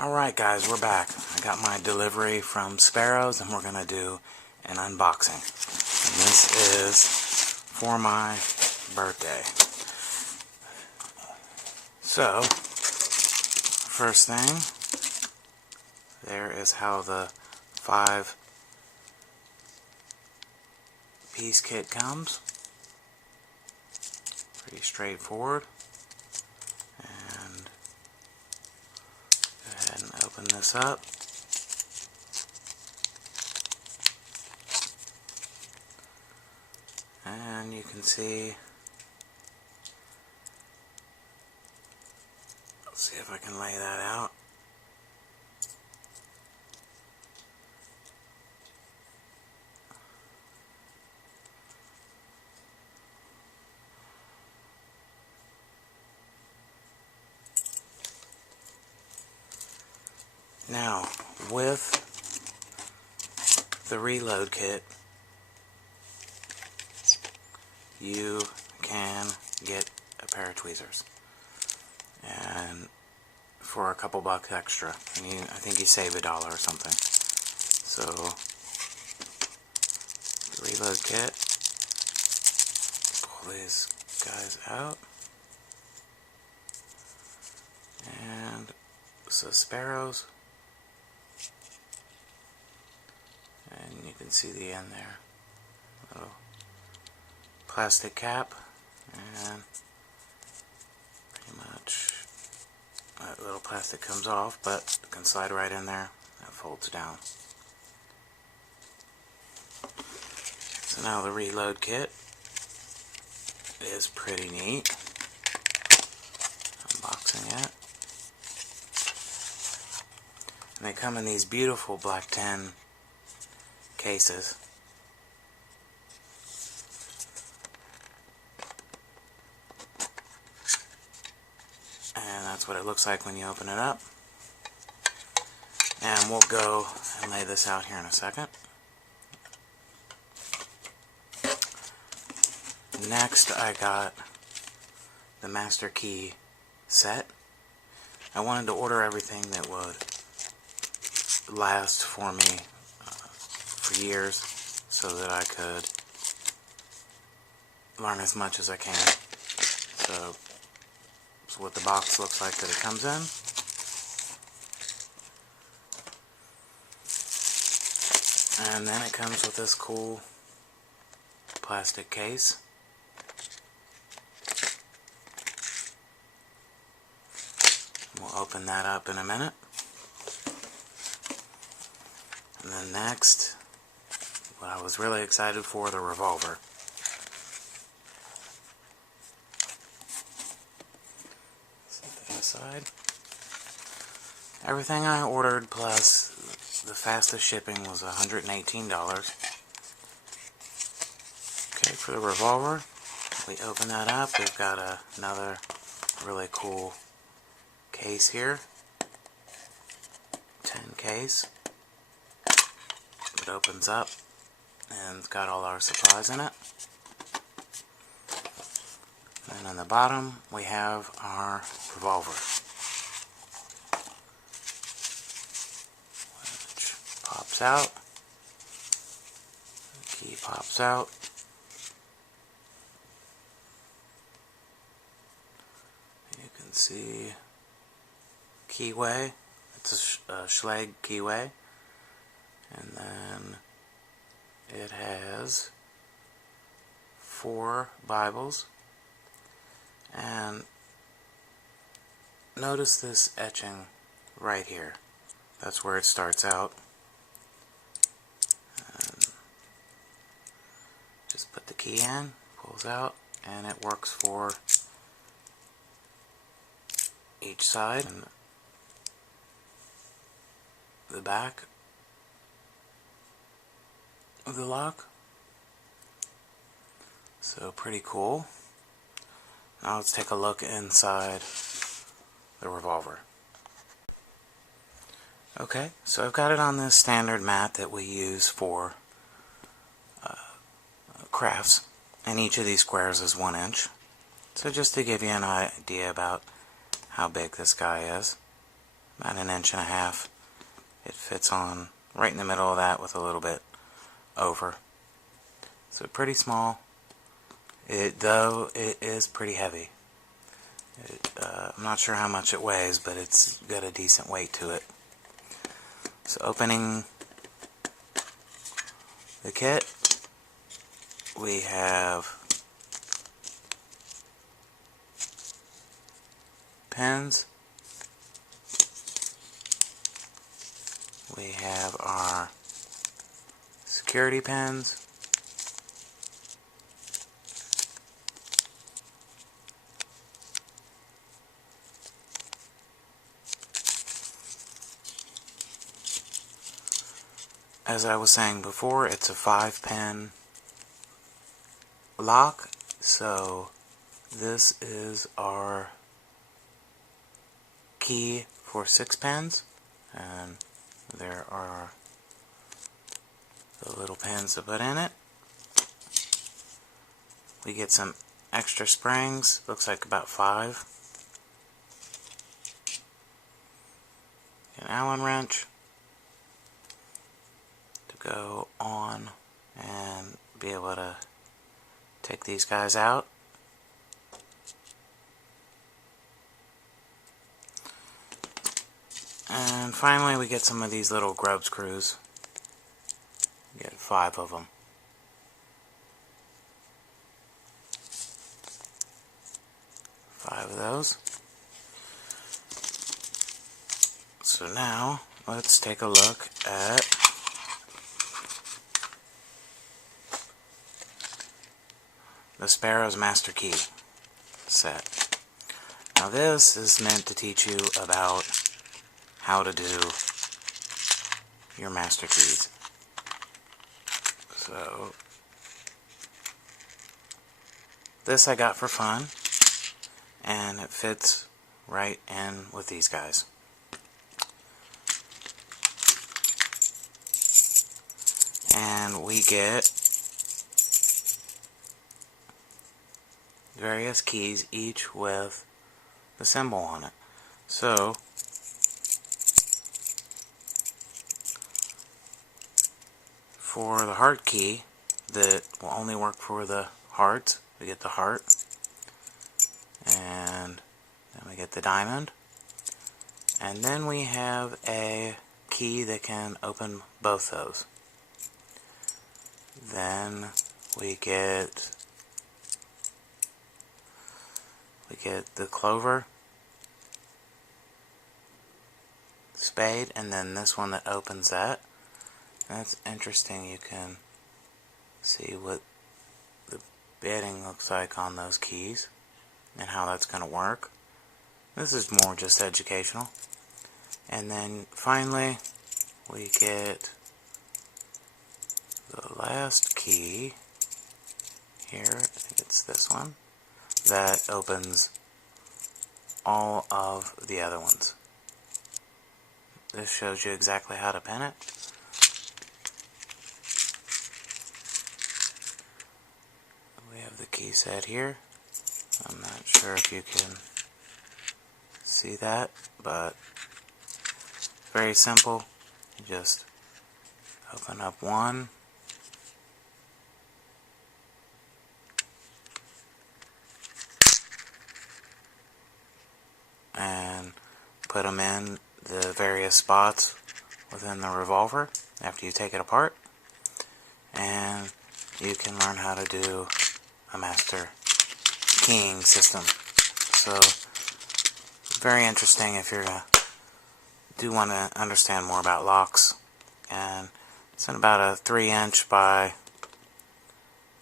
Alright guys, we're back. I got my delivery from Sparrows and we're going to do an unboxing. And this is for my birthday. So, first thing, there is how the 5-piece kit comes. Pretty straightforward. And go ahead and open this up. And you can see, let's see if I can lay that out. Now, with the reload kit, you can get a pair of tweezers, and for a couple bucks extra, and I think you save $1 or something. So, the reload kit, pull these guys out, and so Sparrows. And you can see the end there. Little plastic cap, and pretty much that little plastic comes off, but it can slide right in there. That folds down. So now the reload kit is pretty neat. Unboxing it. And they come in these beautiful black tin cases. And that's what it looks like when you open it up. And we'll go and lay this out here in a second. Next, I got the master key set. I wanted to order everything that would last for me for years, so that I could learn as much as I can. So, that's what the box looks like that it comes in. And then it comes with this cool plastic case. We'll open that up in a minute. And then next, what I was really excited for, the Revolver. Set that aside. Everything I ordered plus the fastest shipping was $118. Okay, for the Revolver, we open that up. We've got another really cool case here. Tin case. It opens up and it's got all our supplies in it. And on the bottom we have our Revolver, which pops out. The key pops out. You can see keyway. It's a Schlage keyway. And then it has 4 Bibles. And notice this etching right here. That's where it starts out. And just put the key in, pulls out, and it works for each side. And the back of the lock. So pretty cool. Now let's take a look inside the Revolver. Okay, so I've got it on this standard mat that we use for crafts, and each of these squares is 1 inch. So just to give you an idea about how big this guy is. about 1.5 inches. It fits on right in the middle of that with a little bit over. So pretty small. Though it is pretty heavy. I'm not sure how much it weighs, but it's got a decent weight to it. So opening the kit, we have pins. We have our security pins. As I was saying before, it's a 5-pin lock, so this is our key for 6 pins, and there are the little pins to put in it. We get some extra springs, looks like about 5. An Allen wrench to go on and be able to take these guys out. And finally we get some of these little grub screws. We get 5 of them. Five of those. So now let's take a look at the Sparrows Master Key set. Now this is meant to teach you about how to do your master keys. So this I got for fun, and it fits right in with these guys. And we get various keys, each with the symbol on it. So for the heart key, that will only work for the hearts, we get the heart, and then we get the diamond, and then we have a key that can open both those. Then we get the clover, spade, and then this one that opens that. That's interesting. You can see what the bitting looks like on those keys and how that's going to work. This is more just educational. And then finally we get the last key here. I think it's this one that opens all of the other ones. This shows you exactly how to pin it. We have the key set here. I'm not sure if you can see that, but very simple. You just open up one, and put them in the various spots within the revolver after you take it apart, and you can learn how to do a master keying system. So very interesting if you do want to understand more about locks. And it's in about a 3-inch by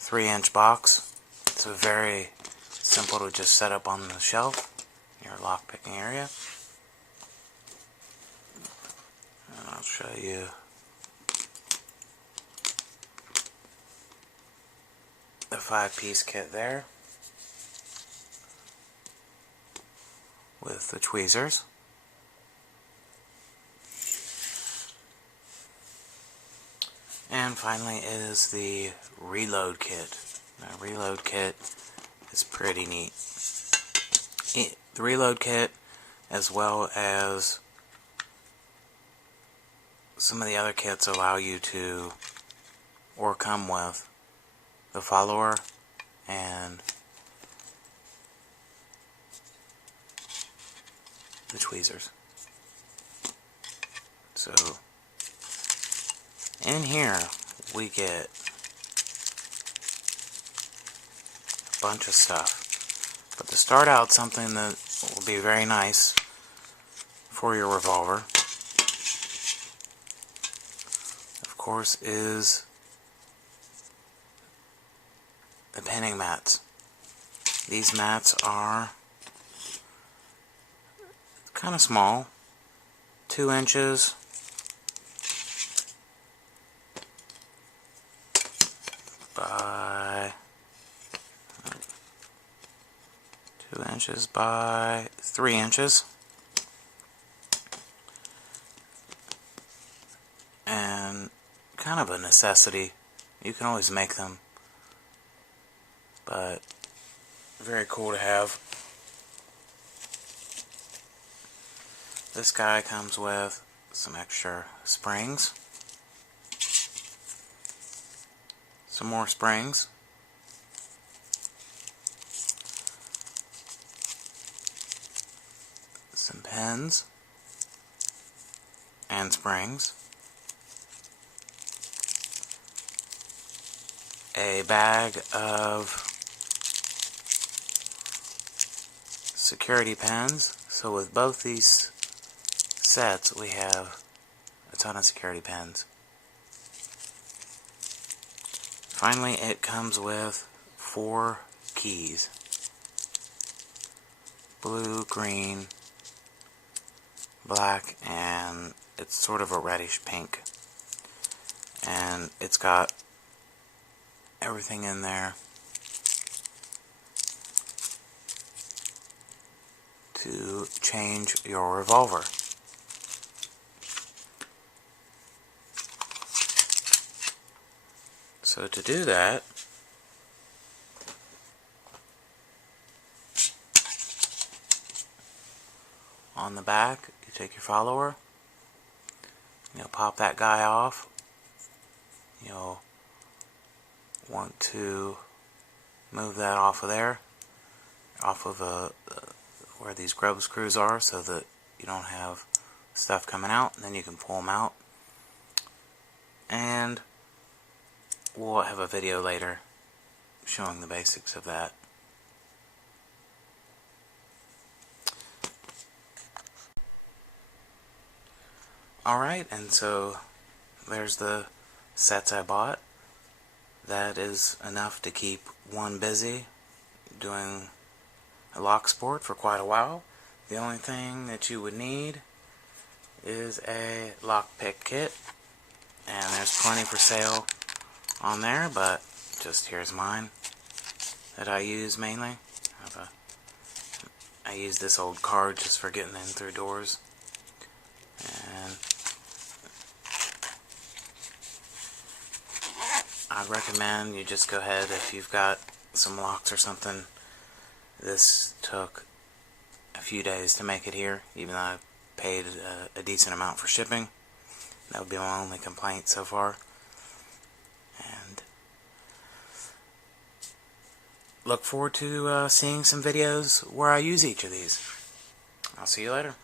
3-inch box. It's very simple to just set up on the shelf, your lock picking area. And I'll show you the 5-piece kit there with the tweezers. And finally is the reload kit. Now, reload kit is pretty neat. The reload kit, as well as some of the other kits allow you to, or come with, the follower and the tweezers. So in here we get a bunch of stuff. But to start out, something that will be very nice for your revolver, of course, is the pinning mats. These mats are kind of small, 2 inches by 2 inches by 3 inches, and kind of a necessity. You can always make them, but very cool to have. This guy comes with some extra springs, some more springs, some pins and springs, a bag of security pins. So with both these sets we have a ton of security pins. Finally, it comes with 4 keys: blue, green, black, and it's sort of a reddish pink. And it's got everything in there to change your revolver. So to do that, on the back, you take your follower, you'll pop that guy off. You'll want to move that off of there, off of where these grub screws are, so that you don't have stuff coming out. And then you can pull them out, and we'll have a video later showing the basics of that. Alright, and so there's the sets I bought. That is enough to keep one busy doing a lock sport for quite a while. The only thing that you would need is a lockpick kit, and there's plenty for sale on there, but just here's mine that I use mainly. I use this old card just for getting in through doors. And I'd recommend you just go ahead, if you've got some locks or something. This took a few days to make it here, even though I paid a decent amount for shipping. That would be my only complaint so far. And look forward to seeing some videos where I use each of these. I'll see you later.